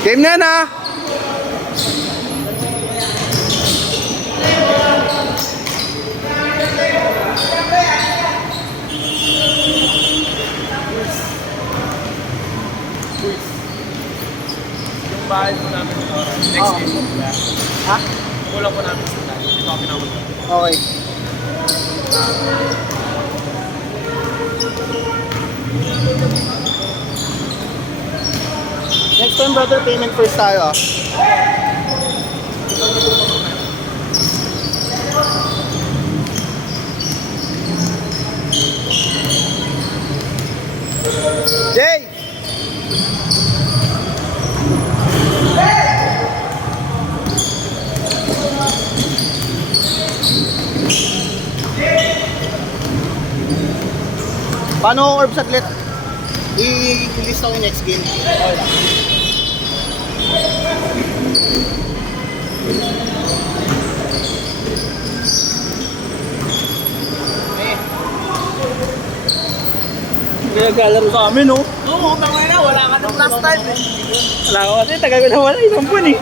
Game na na. Yung bahay po namin next game po. Ha? Kulang po namin sa tayo. Dito kami naman. Okay. Next time brother, payment first tayo ah. Jay! Paano ang orb saglit? I-list ako yung next game. Okay lang. Naglalaro sa amin, no? Oo, tama na. Wala ka nung last time eh. Wala ko kasi, tagal ko na wala, isang buwan eh.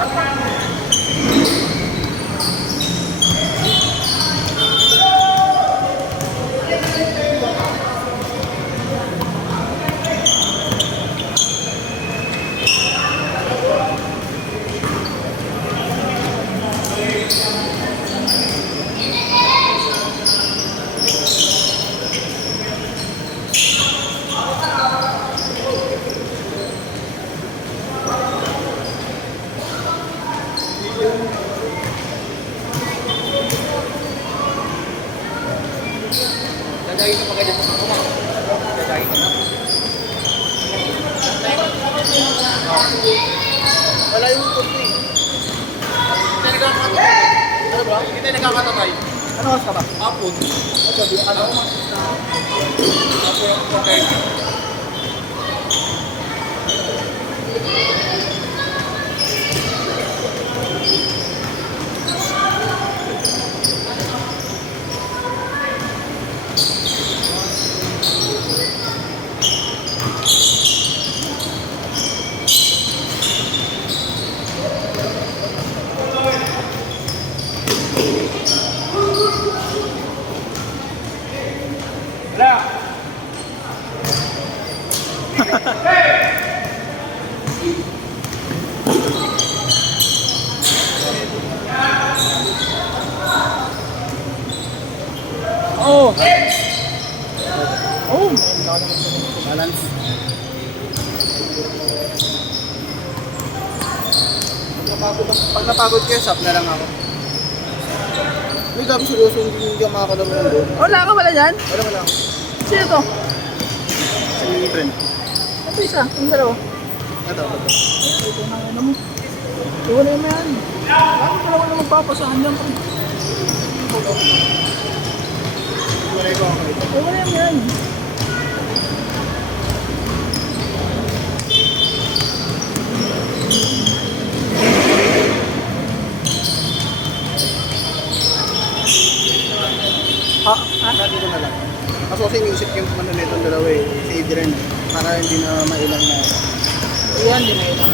Dadagin ka pa ganyan sa mga dadagin ka na. Wala yung kurti. Hindi tayo nagkakatatay. Ano ba? Hindi tayo nagkakatatay. Ano oras ka ba? Hapon. Ano? Hapon. Okay. Oo. Oo. Balance. Pag napagod kayo, sub na lang ako. Uy, gabi seryoso, hindi ka makakalaro ng doon. Wala ka pala dyan? Wala ako. Sino to? Si friend. Ito isa, yung dalawa. Ito. Ito na ano mo. Iwala mo yan. Bakit dalawa na magpapasahan dyan? Wala ko ako. Iwala mo yan. Dito na lang. Kaso kasi iniisip yung ano nitong dalawa eh. Si Adrian. Para hindi na mailang na. Yan, di na ilang.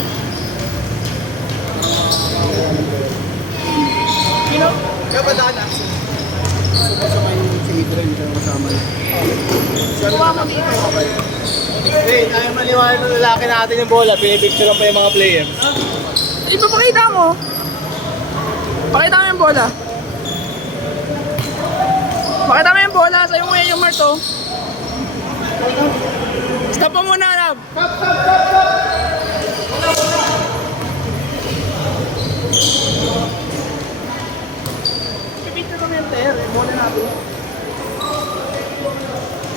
Sino? Kaya ba daan ah? So kasama yung si Adrian. Siya kasama niya. Siya Kuha na mo dito. Okay. Hey, tayo maliwanag ng lalaki natin yung bola. Pinipicture lang pa yung mga players. Ipapakita mo. Pakita mo yung bola. Pakita mo yung bola. Sa'yo mo yan yung Marto. Stop mo muna, Arab. Pipicture kami yung player. Yung bola natin.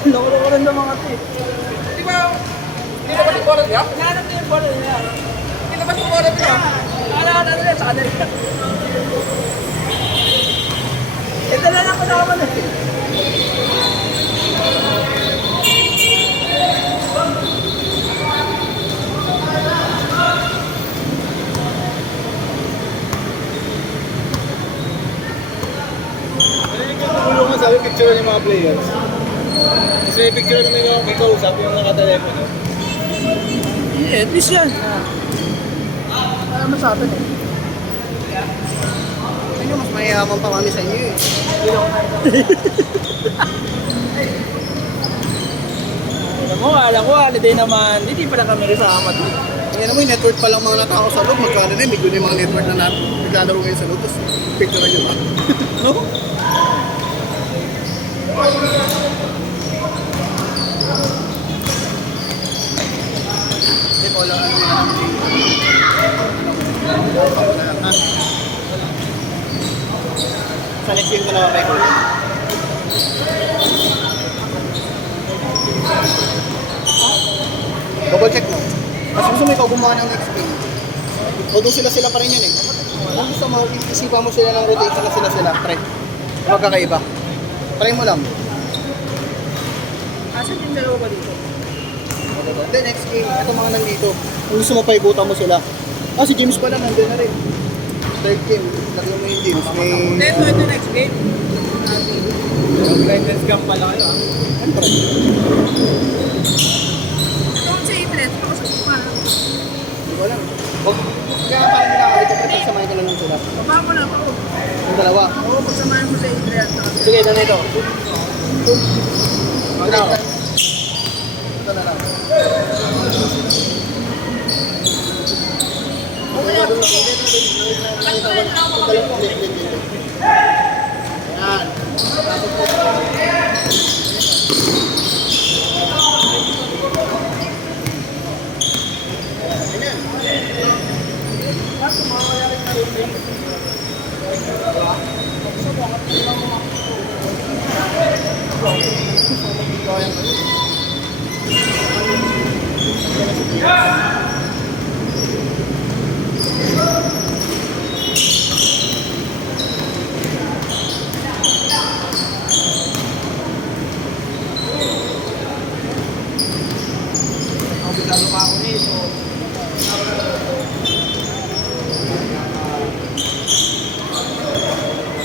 Loko-loko rin ng mga ito eh. Di ba yung bola niya? Hinahanap na yung bola niya. Hindi naman yung bola niya. Ala nila sa kanila. Ito na lang kasama na. Tulungan sabi picture ng mga players. Kasi may picture naman yung may kausap yung nakatelepono. Yeah, at least yan. naman sa atin eh. Ano, mas mayayaman pa kami sa inyo eh. Alam mo, alam ko, holiday naman. Hindi pala kami kasama doon. Ngayon naman yung network pa lang mga natao sa loob. Magkano na yung yung mga network na naglalaro ngayon sa loob. Tapos picture na yun ba? No? Hindi ko alam ano yung alam ha? Sa next game ko na kay Kuya. Double check mo. Mas gusto mo ikaw gumawa ng next game. Although sila pa rin yan eh. Kung gusto mo, isipan mo sila ng rotation na sila. Try. Magkakaiba. Try mo lang. Asan yung dalawa ba dito? Then next game, ito mga nandito. Kung gusto mo paikutan mo sila. Si James pala nandun na rin. Third game, lagyan mo yung James. May... Ito next game. Guidance camp pala kayo ah. Ano pa rin? Ito ang sa internet. Ito kasi parang. Hindi ko alam. Kaya parang nilakalit ko, pero samahin ko na lang sila. Baba ko lang ako. Yung dalawa. Oo, pagsamahin mo sa internet. Sige, ganito. Ano? Ito na lang. Yan.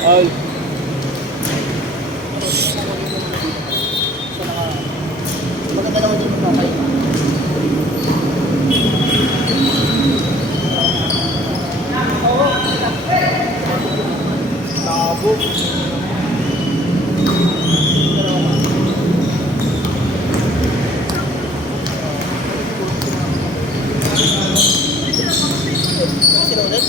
Ay. Maganda naman dito na kayo. Tabo. Sila ulit?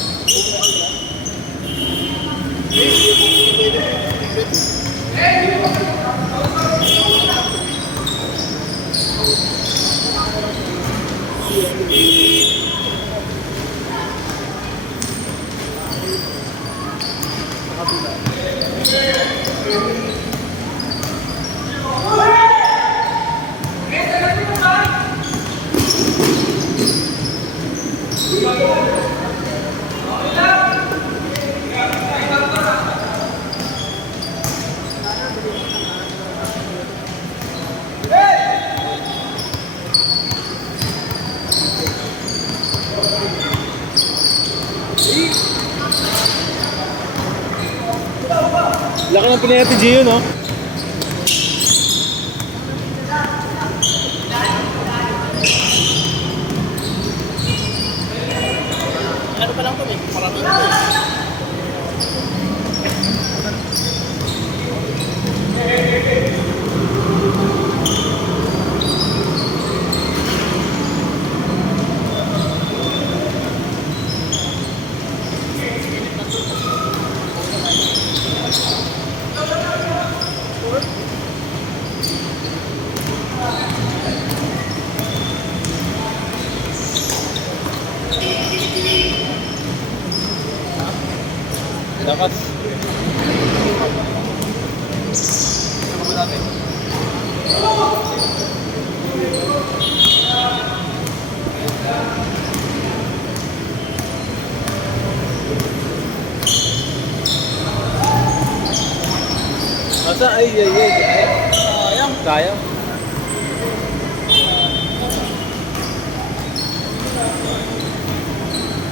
Laki ng pinayati Gio, no? Ano pa lang ito eh? Marami ito eh. Lakas. Ano ba natin? Asa? Ay. Sayang. Sayang.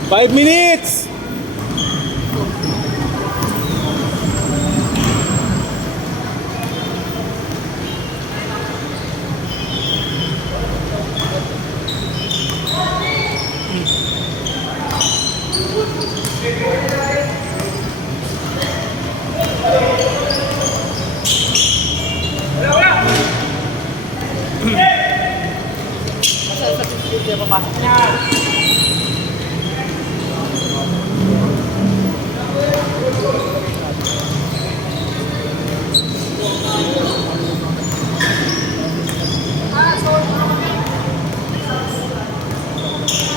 Five minutes! Basta sa video, papasok niya.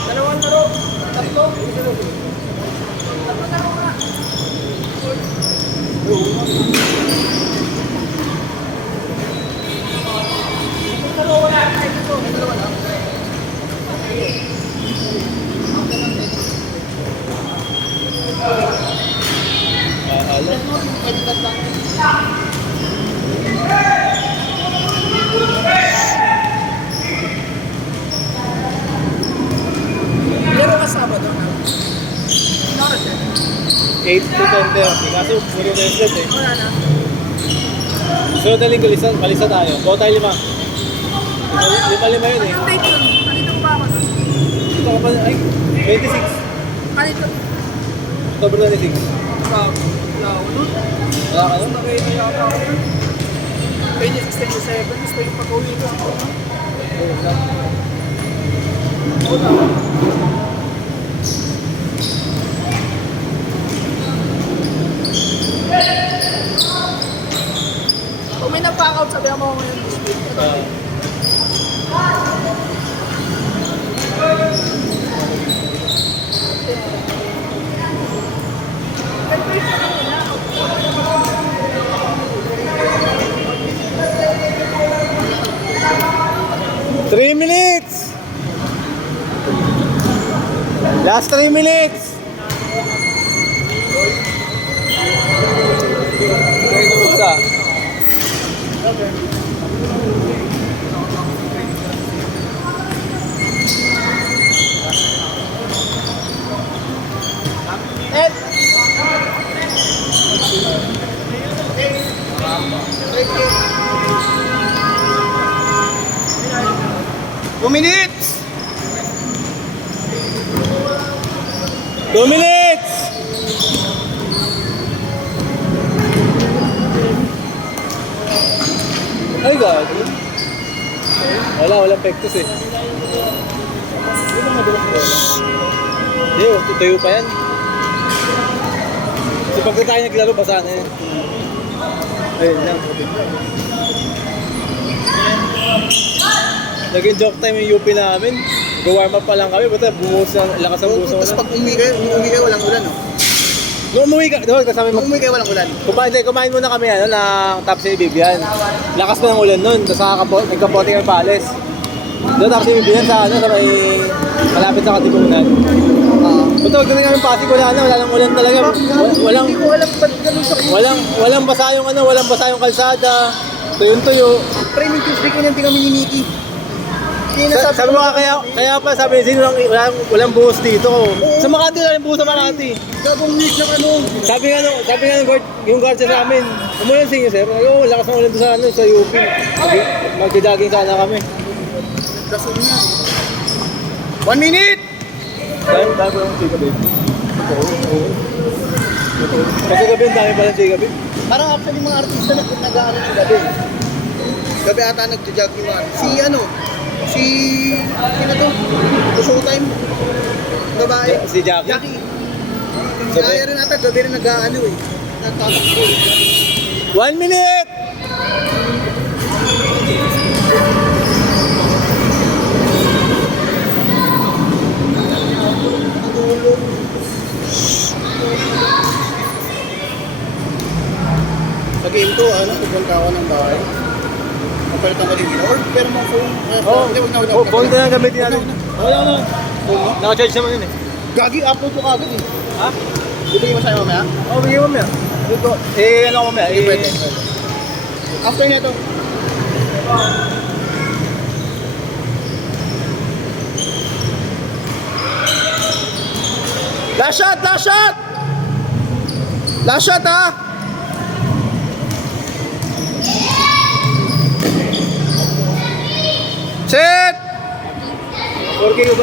Dalawang laro. Tatlo. Tatlo laro na. Dalawa na. Dalawa na. Laro ka Sabado na. Oras eh. 8 to 10:30. Kaso puro na yung slot eh. Wala na. Sunod na linggo, palisa tayo. Buo tayo 5. Lima yun eh. Yung date yun. Kanito pa ako dun. Ito ka pa, ay, 26. Kanito. October 26. Wala ako dun. Wala ka nun? Nakaya yata ako dun. 26, 27. Gusto yung pag-uwi ko. Wala. Kung may nag-pack out, sabi mo ngayon this week. Three minutes! Last 3 minutes! Basta. Two minutes! 2 minutes! Ay, gago. Walang pektos eh. Yung mga dulas ko. Hindi, tutuyo pa yan. Kasi pag tayo naglaro, basa na yan. Ayun lang. Naging joke time yung UP namin. Go-warm up pa lang kami, basta bumuhos na, lakas ang buhos Tapos na. pag umuwi kayo, walang ulan, no? Nung umuwi ka, doon kasama Pag umuwi kayo, walang ulan. Kumain muna kami ng top si Vivian. Lakas pa ng ulan nun, tapos nagkapote kami palace. Doon tapos si Vivian sa may malapit sa Katipunan. Buto, wag na kami Pasig, walang ulan talaga. Hindi ko alam ba't ganun sa Walang basa yung kalsada. Tuyong-tuyo. Training Tuesday ko nang kami ni Nikki. Sabi mo nga kaya pa sabi ni Zino walang buhos dito. Sa Makati lang yung buhos sa Makati. Gagong week ng ano. Sabi nga yung guard sa amin, umulan sa inyo sir. Oo, lakas ng ulan doon sa UP. Magja-jogging sana kami. Dasun niya. 1 minute! Dami yung chika babe. Kasi gabi, ang dami pala chika babe. Parang actually mga artista na nag-ano ng gabi. Gabi ata nag-jog yung mga sino to? Showtime. Babae. Si Jackie. Jackie. Kaya rin ata, gabi rin nag-ano eh. Nagtatakbo. 1 minute! Sa game to, pupunta ako ng bahay. Kapalitan ko din dito. Or pero mga phone. Hindi, wag na. Phone ko na gamitin natin. Wala na. Naka-charge naman yun eh. Gagi, upload ko kagad eh. Ha? Bibigyan mo sa'yo mamaya? Oo, bigyan mo mamaya. Ano ako mamaya? Pwede. After nito. Last shot! Last shot! Last shot ha! Set! 4K